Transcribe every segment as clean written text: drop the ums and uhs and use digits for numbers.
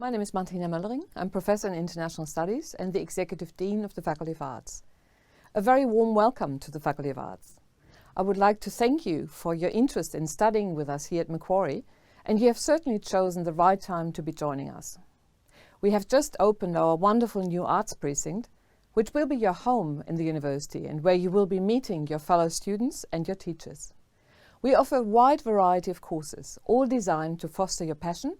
My name is Martina Möllering. I'm Professor in International Studies and the Executive Dean of the Faculty of Arts. A very warm welcome to the Faculty of Arts. I would like to thank you for your interest in studying with us here at Macquarie, and you have certainly chosen the right time to be joining us. We have just opened our wonderful new arts precinct, which will be your home in the university and where you will be meeting your fellow students and your teachers. We offer a wide variety of courses, all designed to foster your passion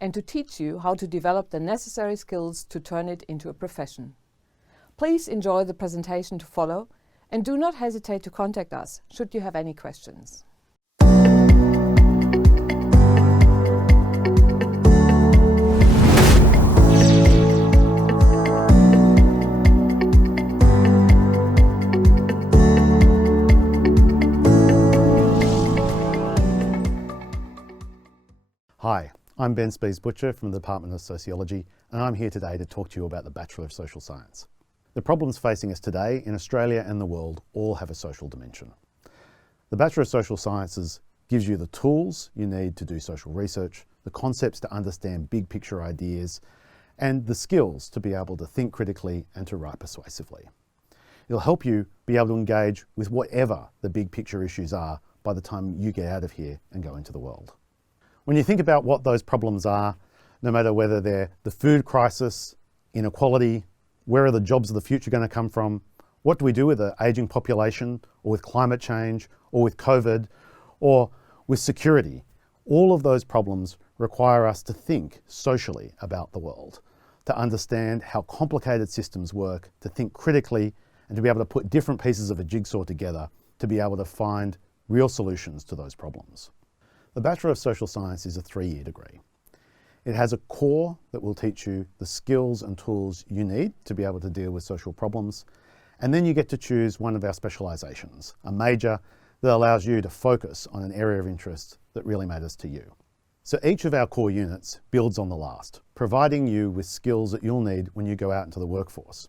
and to teach you how to develop the necessary skills to turn it into a profession. Please enjoy the presentation to follow and do not hesitate to contact us should you have any questions. Hi, I'm Ben Spies-Butcher from the Department of Sociology, and I'm here today to talk to you about the Bachelor of Social Science. The problems facing us today in Australia and the world all have a social dimension. The Bachelor of Social Sciences gives you the tools you need to do social research, the concepts to understand big picture ideas, and the skills to be able to think critically and to write persuasively. It'll help you be able to engage with whatever the big picture issues are by the time you get out of here and go into the world. When you think about what those problems are, no matter whether they're the food crisis, inequality, where are the jobs of the future going to come from, what do we do with the ageing population, or with climate change, or with COVID, or with security, all of those problems require us to think socially about the world, to understand how complicated systems work, to think critically, and to be able to put different pieces of a jigsaw together to be able to find real solutions to those problems. The Bachelor of Social Science is a 3-year degree. It has a core that will teach you the skills and tools you need to be able to deal with social problems. And then you get to choose one of our specialisations, a major that allows you to focus on an area of interest that really matters to you. So each of our core units builds on the last, providing you with skills that you'll need when you go out into the workforce.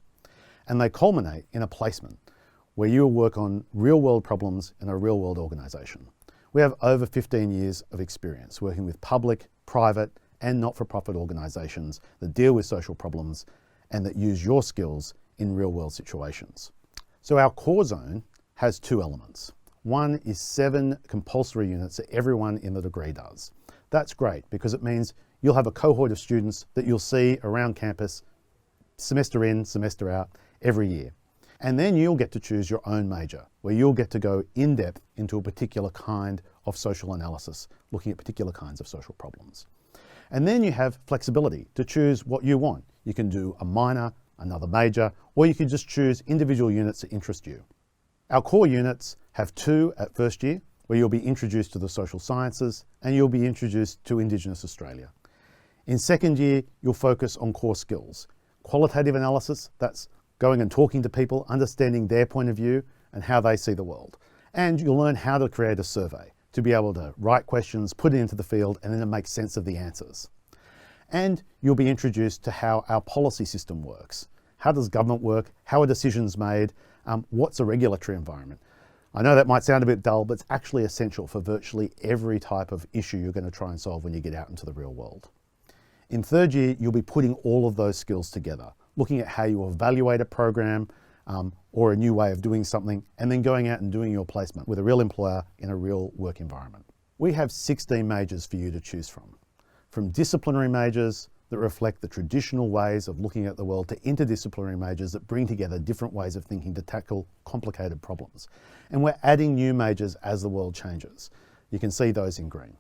And they culminate in a placement where you'll work on real-world problems in a real-world organisation. We have over 15 years of experience working with public, private and not-for-profit organisations that deal with social problems and that use your skills in real-world situations. So our core zone has 2 elements. One is 7 compulsory units that everyone in the degree does. That's great because it means you'll have a cohort of students that you'll see around campus semester in, semester out, every year. And then you'll get to choose your own major, where you'll get to go in depth into a particular kind of social analysis, looking at particular kinds of social problems. And then you have flexibility to choose what you want. You can do a minor, another major, or you can just choose individual units that interest you. Our core units have 2 at first year, where you'll be introduced to the social sciences and you'll be introduced to Indigenous Australia. In second year, you'll focus on core skills. Qualitative analysis, that's going and talking to people, understanding their point of view and how they see the world. And you'll learn how to create a survey, to be able to write questions, put it into the field, and then to make sense of the answers. And you'll be introduced to how our policy system works. How does government work? How are decisions made? What's a regulatory environment? I know that might sound a bit dull, but it's actually essential for virtually every type of issue you're going to try and solve when you get out into the real world. In third year, you'll be putting all of those skills together, looking at how you evaluate a program or a new way of doing something, and then going out and doing your placement with a real employer in a real work environment. We have 16 majors for you to choose from disciplinary majors that reflect the traditional ways of looking at the world to interdisciplinary majors that bring together different ways of thinking to tackle complicated problems. And we're adding new majors as the world changes. You can see those in green.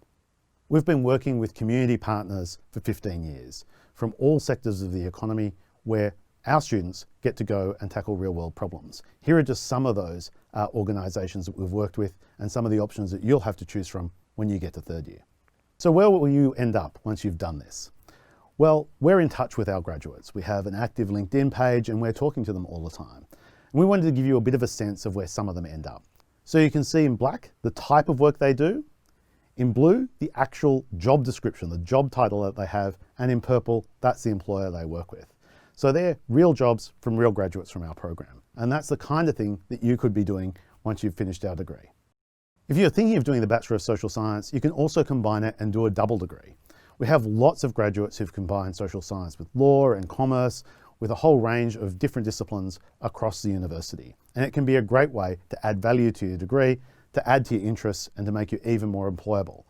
We've been working with community partners for 15 years from all sectors of the economy where our students get to go and tackle real world problems. Here are just some of those organisations that we've worked with and some of the options that you'll have to choose from when you get to third year. So where will you end up once you've done this? Well, we're in touch with our graduates. We have an active LinkedIn page and we're talking to them all the time. And we wanted to give you a bit of a sense of where some of them end up. So you can see in black the type of work they do, in blue the actual job description, the job title that they have, and in purple that's the employer they work with. So they're real jobs from real graduates from our program. And that's the kind of thing that you could be doing once you've finished our degree. If you're thinking of doing the Bachelor of Social Science, you can also combine it and do a double degree. We have lots of graduates who've combined social science with law and commerce, with a whole range of different disciplines across the university. And it can be a great way to add value to your degree, to add to your interests, and to make you even more employable.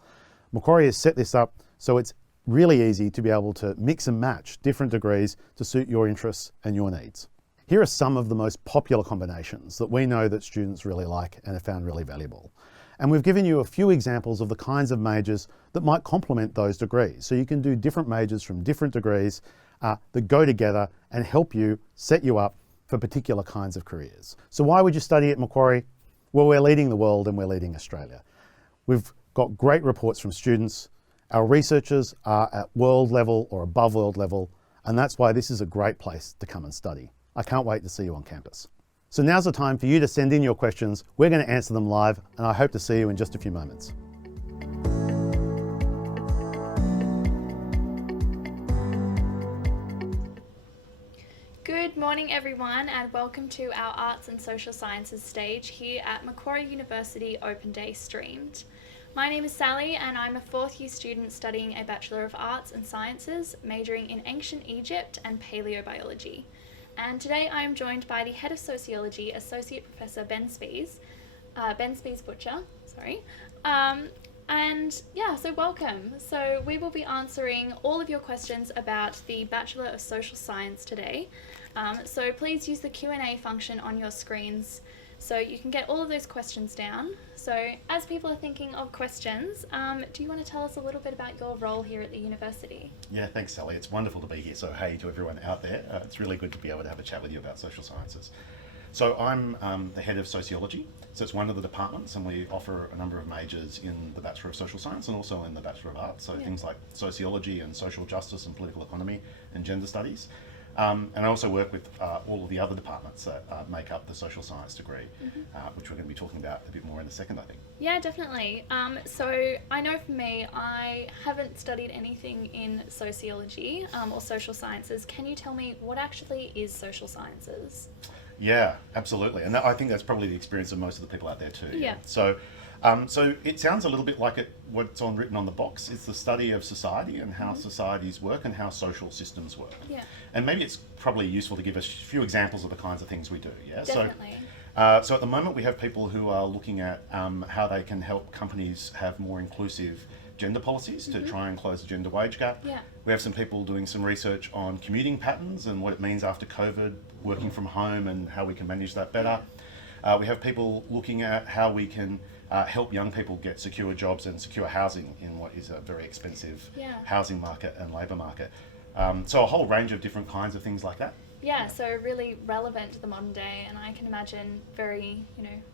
Macquarie has set this up so it's really easy to be able to mix and match different degrees to suit your interests and your needs. Here are some of the most popular combinations that we know that students really like and have found really valuable. And we've given you a few examples of the kinds of majors that might complement those degrees. So you can do different majors from different degrees that go together and help you set you up for particular kinds of careers. So why would you study at Macquarie? Well, we're leading the world and we're leading Australia. We've got great reports from students. Our researchers are at world level or above world level, and that's why this is a great place to come and study. I can't wait to see you on campus. So now's the time for you to send in your questions. We're going to answer them live, and I hope to see you in just a few moments. Good morning everyone, and welcome to our Arts and Social Sciences stage here at Macquarie University Open Day Streamed. My name is Sally and I'm a fourth year student studying a Bachelor of Arts and Sciences, majoring in Ancient Egypt and Paleobiology. And today I am joined by the Head of Sociology, Associate Professor Ben Spies Butcher, so welcome. So we will be answering all of your questions about the Bachelor of Social Science today. So please use the Q&A function on your screens so you can get all of those questions down. So as people are thinking of questions, do you want to tell us a little bit about your role here at the university? Yeah, thanks Sally. It's wonderful to be here. So hey to everyone out there. It's really good to be able to have a chat with you about social sciences. So I'm the head of sociology. So it's one of the departments, and we offer a number of majors in the Bachelor of Social Science and also in the Bachelor of Arts. So things like sociology and social justice and political economy and gender studies. And I also work with all of the other departments that make up the social science degree, which we're going to be talking about a bit more in a second, I think. Yeah, definitely. So I know for me, I haven't studied anything in sociology or social sciences. Can you tell me what actually is social sciences? Yeah, absolutely. And I think that's probably the experience of most of the people out there too. Yeah. So it sounds a little bit like what's written on the box. It's the study of society and how societies work and how social systems work. Yeah. And maybe it's probably useful to give a few examples of the kinds of things we do. Yeah. Definitely. So at the moment we have people who are looking at how they can help companies have more inclusive gender policies to try and close the gender wage gap. Yeah. We have some people doing some research on commuting patterns and what it means after COVID, working from home and how we can manage that better. We have people looking at how we can help young people get secure jobs and secure housing in what is a very expensive housing market and labour market. So a whole range of different kinds of things like that. Yeah, so really relevant to the modern day, and I can imagine very,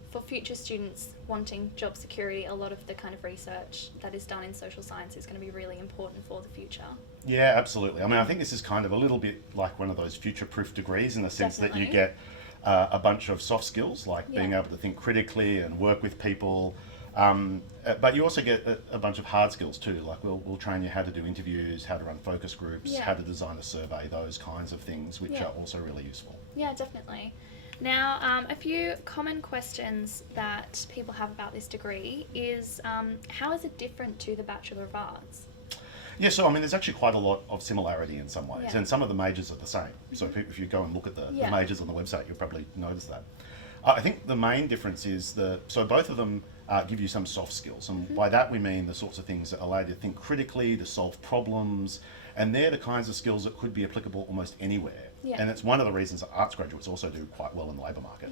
for future students wanting job security, a lot of the kind of research that is done in social science is going to be really important for the future. Yeah, absolutely. I mean, I think this is kind of a little bit like one of those future-proof degrees in the sense that you get a bunch of soft skills, like being able to think critically and work with people. But you also get a bunch of hard skills too, like we'll train you how to do interviews, how to run focus groups, how to design a survey, those kinds of things, which are also really useful. Yeah, definitely. Now, a few common questions that people have about this degree is, how is it different to the Bachelor of Arts? Yeah, so I mean, there's actually quite a lot of similarity in some ways, and some of the majors are the same. So if you go and look at the majors on the website, you'll probably notice that. I think the main difference is so both of them give you some soft skills, and by that we mean the sorts of things that allow you to think critically, to solve problems, and they're the kinds of skills that could be applicable almost anywhere. And it's one of the reasons that arts graduates also do quite well in the labour market.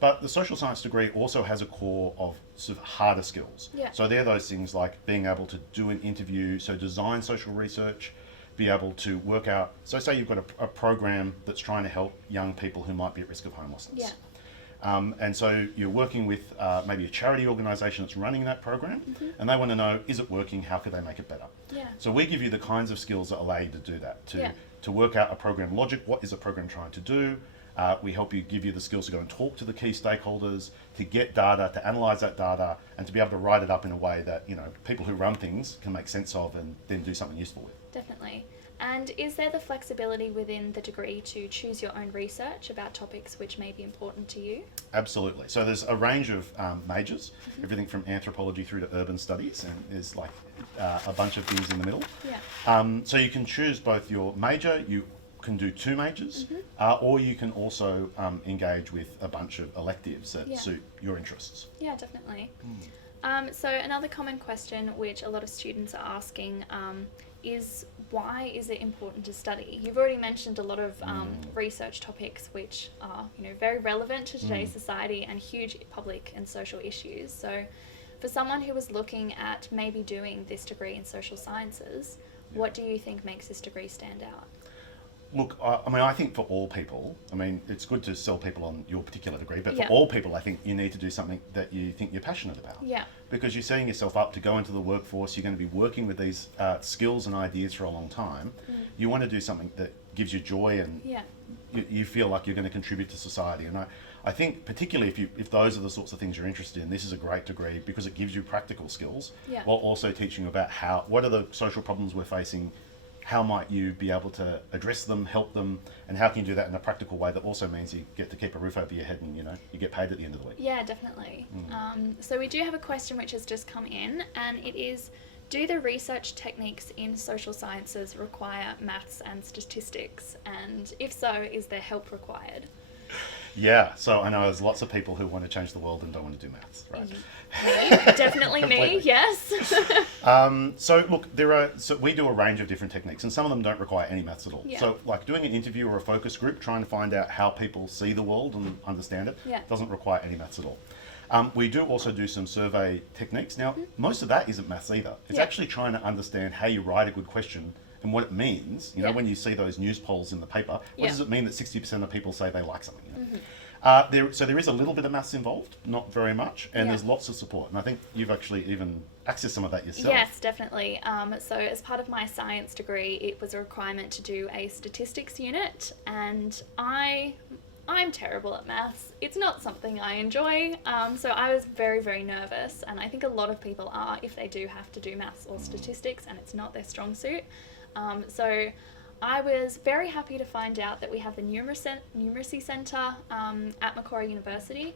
But the social science degree also has a core of sort of harder skills. So they're those things like being able to do an interview, so design social research, be able to work out, so say you've got a program that's trying to help young people who might be at risk of homelessness. And so you're working with maybe a charity organisation that's running that program, and they want to know, is it working, how could they make it better? So we give you the kinds of skills that allow you to do that, to work out a program logic, what is a program trying to do. We help you, give you the skills to go and talk to the key stakeholders, to get data, to analyse that data, and to be able to write it up in a way that people who run things can make sense of and then do something useful with. Definitely. And is there the flexibility within the degree to choose your own research about topics which may be important to you? Absolutely. So there's a range of majors, everything from anthropology through to urban studies, and there's like a bunch of things in the middle. Yeah. So you can choose both your major, you can do 2 majors, or you can also engage with a bunch of electives that suit your interests. Yeah, definitely. So another common question which a lot of students are asking is, why is it important to study? You've already mentioned a lot of research topics which are, very relevant to today's society and huge public and social issues. So for someone who was looking at maybe doing this degree in social sciences, what do you think makes this degree stand out? Look, I think for all people, it's good to sell people on your particular degree, but for all people, I think you need to do something that you think you're passionate about. Yeah. Because you're setting yourself up to go into the workforce, you're going to be working with these skills and ideas for a long time. You want to do something that gives you joy and you feel like you're going to contribute to society. And I think particularly if those are the sorts of things you're interested in, this is a great degree because it gives you practical skills while also teaching you about what are the social problems we're facing, how might you be able to address them, help them, and how can you do that in a practical way that also means you get to keep a roof over your head and you get paid at the end of the week. Yeah, definitely. So we do have a question which has just come in, and it is, do the research techniques in social sciences require maths and statistics? And if so, is there help required? Yeah, so I know there's lots of people who want to change the world and don't want to do maths, right? Me, definitely me, yes. So look, we do a range of different techniques, and some of them don't require any maths at all. Yeah. So like doing an interview or a focus group, trying to find out how people see the world and understand it, doesn't require any maths at all. We do also do some survey techniques. Now, most of that isn't maths either. It's actually trying to understand how you write a good question and what it means. When you see those news polls in the paper, what does it mean that 60% of people say they like something? So there is a little bit of maths involved, not very much, and there's lots of support. And I think you've actually even accessed some of that yourself. Yes, definitely. So as part of my science degree, it was a requirement to do a statistics unit, and I'm terrible at maths. It's not something I enjoy, so I was very, very nervous, and I think a lot of people are if they do have to do maths or statistics and it's not their strong suit. So I was very happy to find out that we have the Numeracy Centre at Macquarie University,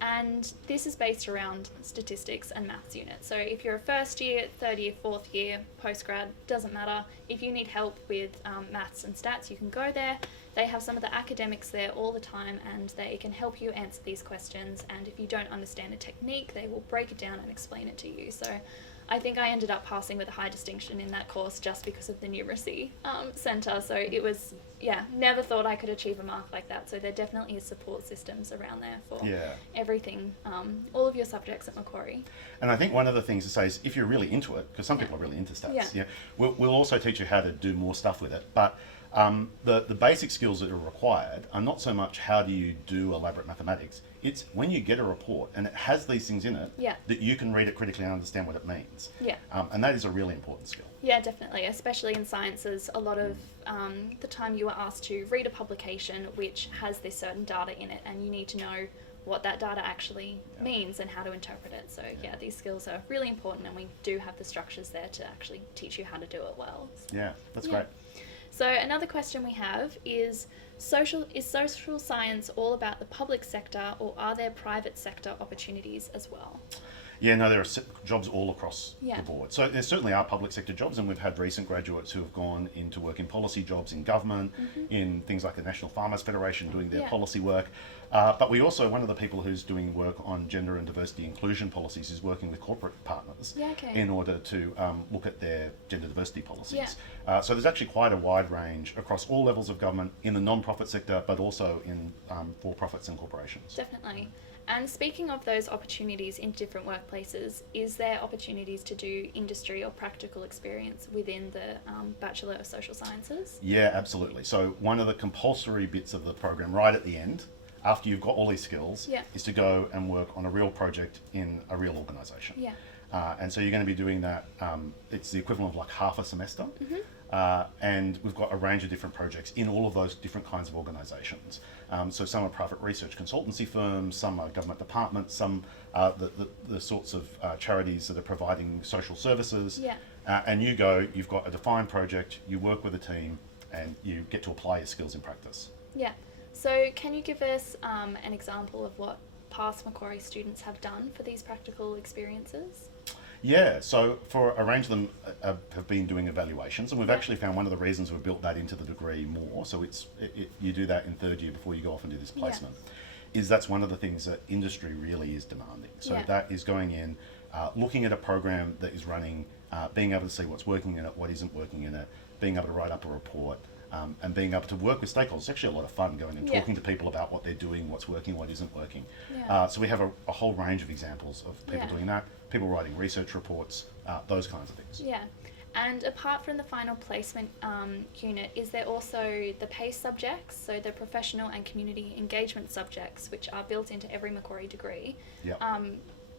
and this is based around statistics and maths units. So if you're a first year, third year, fourth year, postgrad, doesn't matter. If you need help with maths and stats, you can go there. They have some of the academics there all the time, and they can help you answer these questions. And if you don't understand a technique, they will break it down and explain it to you. So I think I ended up passing with a high distinction in that course just because of the Numeracy Centre. So it was, never thought I could achieve a mark like that. So there definitely is support systems around there for everything, all of your subjects at Macquarie. And I think one of the things to say is if you're really into it, because some people are really into stats, we'll also teach you how to do more stuff with it. But the basic skills that are required are not so much how do you do elaborate mathematics. It's when you get a report and it has these things in it that you can read it critically and understand what it means. And that is a really important skill. Yeah, definitely, especially in sciences. A lot of the time you are asked to read a publication which has this certain data in it, and you need to know what that data actually means and how to interpret it. So these skills are really important, and we do have the structures there to actually teach you how to do it well. So, yeah, that's great. So another question we have is social science all about the public sector, or are there private sector opportunities as well? Yeah, no, there are jobs all across the board. So there certainly are public sector jobs, and we've had recent graduates who have gone into work in policy jobs in government, in things like the National Farmers Federation doing their policy work. But we also, one of the people who's doing work on gender and diversity inclusion policies is working with corporate partners in order to look at their gender diversity policies. So there's actually quite a wide range across all levels of government, in the non-profit sector, but also in for-profits and corporations. Definitely. And speaking of those opportunities in different workplaces, is there opportunities to do industry or practical experience within the Bachelor of Social Sciences? Yeah, absolutely. So one of the compulsory bits of the program right at the end, after you've got all these skills, is to go and work on a real project in a real organisation. And so you're going to be doing that, it's the equivalent of like half a semester. And we've got a range of different projects in all of those different kinds of organisations. So some are private research consultancy firms, some are government departments, some are the sorts of charities that are providing social services. and you go, you've got a defined project, you work with a team, and you get to apply your skills in practice. Yeah. So can you give us an example of what past Macquarie students have done for these practical experiences? Yeah, so for a range of them have been doing evaluations, and we've actually found one of the reasons we've built that into the degree more, so you do that in third year before you go off and do this placement, is that's one of the things that industry really is demanding. So that is going in, looking at a program that is running, being able to see what's working in it, what isn't working in it, being able to write up a report, and being able to work with stakeholders. It's actually a lot of fun going and talking to people about what they're doing, what's working, what isn't working. So we have a whole range of examples of people doing that, people writing research reports, those kinds of things. Yeah. And apart from the final placement unit, is there also the PACE subjects, so the professional and community engagement subjects, which are built into every Macquarie degree?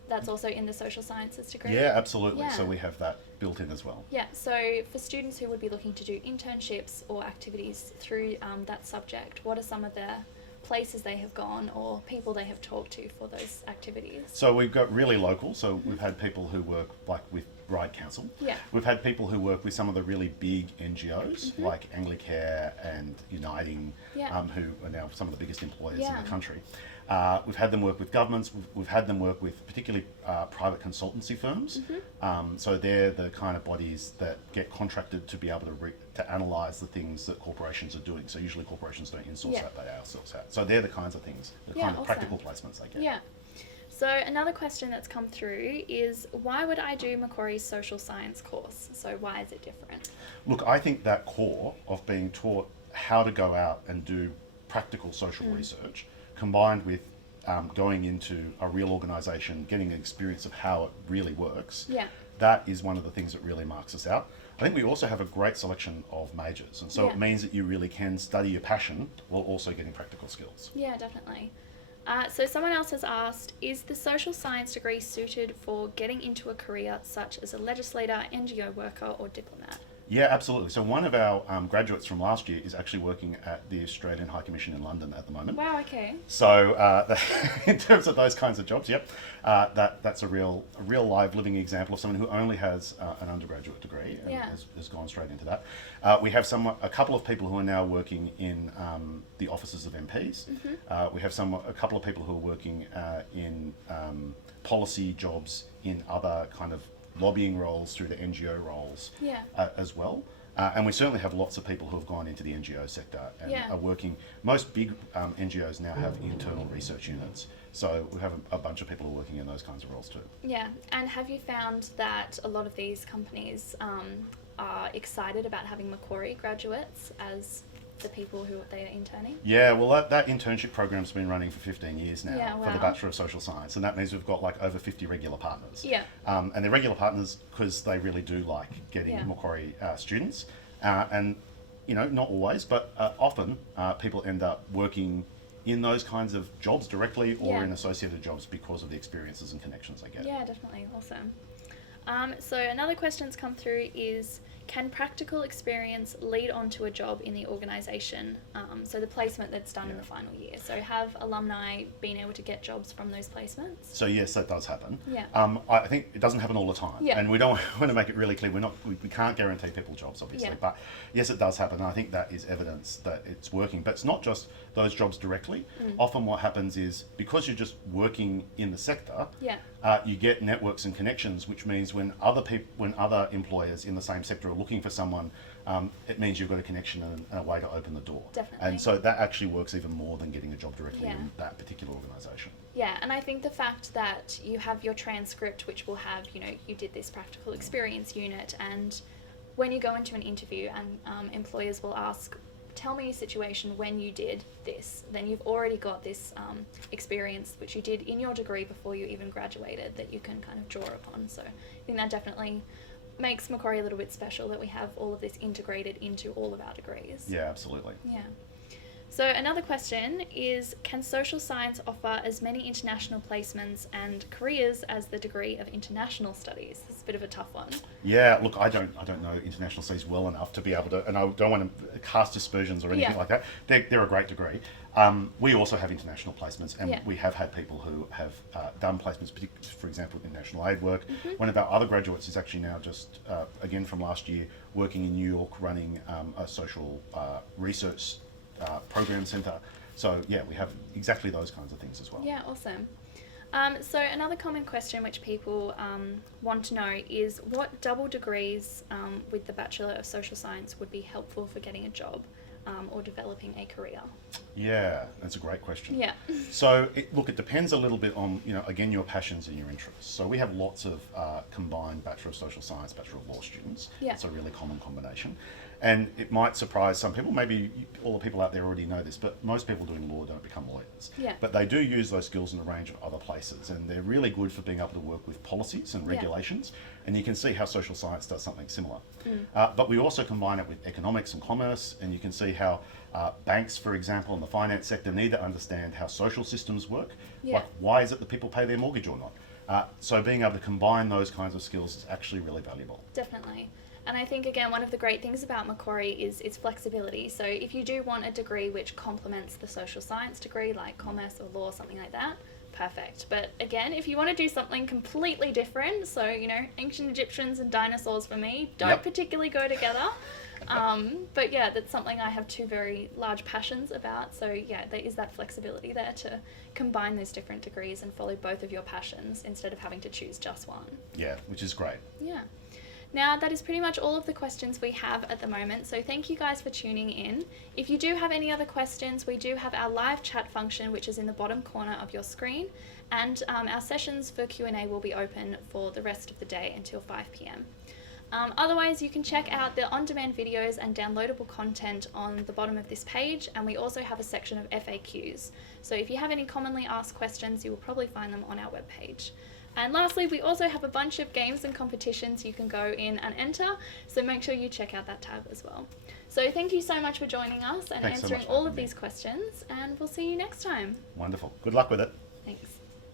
That's also in the social sciences degree? Yeah, absolutely. So we have that built in as well. Yeah, so for students who would be looking to do internships or activities through that subject, what are some of the places they have gone or people they have talked to for those activities? So we've got really local, so we've had people who work like with Bride Council. We've had people who work with some of the really big NGOs like Anglicare and Uniting, who are now some of the biggest employers in the country. We've had them work with governments, we've had them work with particularly private consultancy firms. So they're the kind of bodies that get contracted to be able to analyse the things that corporations are doing. So usually corporations don't insource that, they outsource that. So they're the kinds of things, the kind of practical placements they get. Yeah. So another question that's come through is, why would I do Macquarie's social science course? So why is it different? Look, I think that core of being taught how to go out and do practical social research, combined with going into a real organisation, getting an experience of how it really works, that is one of the things that really marks us out. I think we also have a great selection of majors, and so it means that you really can study your passion while also getting practical skills. Yeah, definitely. So someone else has asked, is the social science degree suited for getting into a career such as a legislator, NGO worker or diplomat? Yeah, absolutely. So one of our graduates from last year is actually working at the Australian High Commission in London at the moment. Wow, okay. So in terms of those kinds of jobs, that's a real live living example of someone who only has an undergraduate degree and has gone straight into that. We have a couple of people who are now working in the offices of MPs. We have a couple of people who are working in policy jobs in other kind of lobbying roles through the NGO roles as well. And we certainly have lots of people who have gone into the NGO sector and are working. Most big NGOs now have internal research units. So we have a bunch of people who are working in those kinds of roles too. Yeah, and have you found that a lot of these companies are excited about having Macquarie graduates as the people who they are interning? Yeah, well that internship program's been running for 15 years now for the Bachelor of Social Science, and that means we've got like over 50 regular partners. And they're regular partners because they really do like getting Macquarie students, and not always, but often people end up working in those kinds of jobs directly or in associated jobs because of the experiences and connections they get. Yeah, definitely. Awesome. So another question that's come through is, can practical experience lead on to a job in the organisation? So the placement that's done in the final year. So have alumni been able to get jobs from those placements? So yes, that does happen. I think it doesn't happen all the time, and we don't want to make it really clear. We can't guarantee people jobs, obviously, but yes, it does happen. And I think that is evidence that it's working. But it's not just those jobs directly. Often what happens is, because you're just working in the sector, you get networks and connections, which means when other employers in the same sector are looking for someone, it means you've got a connection and a way to open the door. Definitely. And so that actually works even more than getting a job directly in that particular organisation. Yeah, and I think the fact that you have your transcript, which will have, you did this practical experience unit, and when you go into an interview and employers will ask, tell me a situation when you did this, then you've already got this experience which you did in your degree before you even graduated that you can kind of draw upon. So I think that definitely makes Macquarie a little bit special, that we have all of this integrated into all of our degrees. Yeah, absolutely. Yeah. So another question is, can social science offer as many international placements and careers as the degree of international studies? It's a bit of a tough one. Yeah, look, I don't know international studies well enough to be able to, and I don't want to cast aspersions or anything like that. They're a great degree. We also have international placements, and Yeah. we have had people who have done placements, for example, in national aid work. One of our other graduates is actually now just, again from last year, working in New York running a social research program centre. So yeah, we have exactly those kinds of things as well. Yeah, awesome. So another common question which people want to know is what double degrees with the Bachelor of Social Science would be helpful for getting a job or developing a career? Yeah, that's a great question. Yeah. So, look, it depends a little bit on, again, your passions and your interests. So we have lots of combined Bachelor of Social Science, Bachelor of Law students. Yeah. It's a really common combination. And it might surprise some people, maybe all the people out there already know this, but most people doing law don't become lawyers. Yeah. But they do use those skills in a range of other places, and they're really good for being able to work with policies and regulations, and you can see how social science does something similar. But we also combine it with economics and commerce, and you can see how banks, for example, in the finance sector need to understand how social systems work. Yeah. Like, why is it that people pay their mortgage or not? So being able to combine those kinds of skills is actually really valuable. Definitely. And I think, again, one of the great things about Macquarie is its flexibility. So if you do want a degree which complements the social science degree, like commerce or law, something like that, perfect. But again, if you want to do something completely different, so, ancient Egyptians and dinosaurs for me don't particularly go together. But yeah, that's something I have two very large passions about. So yeah, there is that flexibility there to combine those different degrees and follow both of your passions instead of having to choose just one. Yeah, which is great. Yeah. Now, that is pretty much all of the questions we have at the moment, so thank you guys for tuning in. If you do have any other questions, we do have our live chat function, which is in the bottom corner of your screen, and our sessions for Q&A will be open for the rest of the day until 5 p.m. Otherwise, you can check out the on-demand videos and downloadable content on the bottom of this page, and we also have a section of FAQs. So if you have any commonly asked questions, you will probably find them on our webpage. And lastly, we also have a bunch of games and competitions you can go in and enter, so make sure you check out that tab as well. So thank you so much for joining us and Thanks so answering much for all having of me. these questions, and we'll see you next time. Wonderful. Good luck with it.